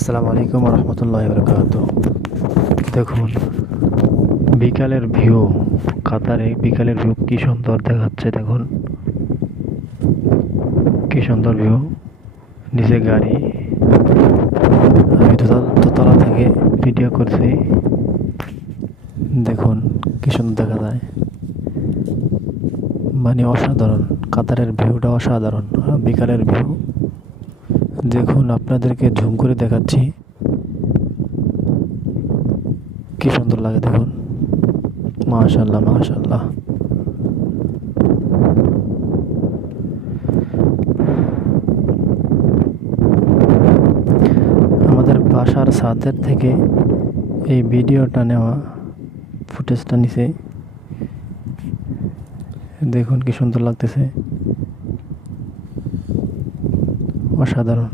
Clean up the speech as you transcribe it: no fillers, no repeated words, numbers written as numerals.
আসসালামু আলাইকুম রহমতুল্লাহি বারাকাতুহু। দেখুন বিকালের ভিউ, কাতারে বিকালের ভিউ কি সুন্দর দেখাচ্ছে। দেখুন কি সুন্দর ভিউ, নিচে গাড়ি। আমি দোতলা থেকে ভিডিও করছি। দেখুন কি সুন্দর দেখা যায়, মানে অসাধারণ। কাতারের ভিউটা অসাধারণ, বিকালের ভিউ। দেখুন আপনাদেরকে ঝুম করে দেখাচ্ছি, কি সুন্দর লাগে দেখুন। মাশাআল্লাহ মাশাআল্লাহ। আমাদের বাসার ছাদের থেকে এই ভিডিওটা নেওয়া, ফুটেজটা নিচে দেখুন কি সুন্দর লাগতেছে, অসাধারণ।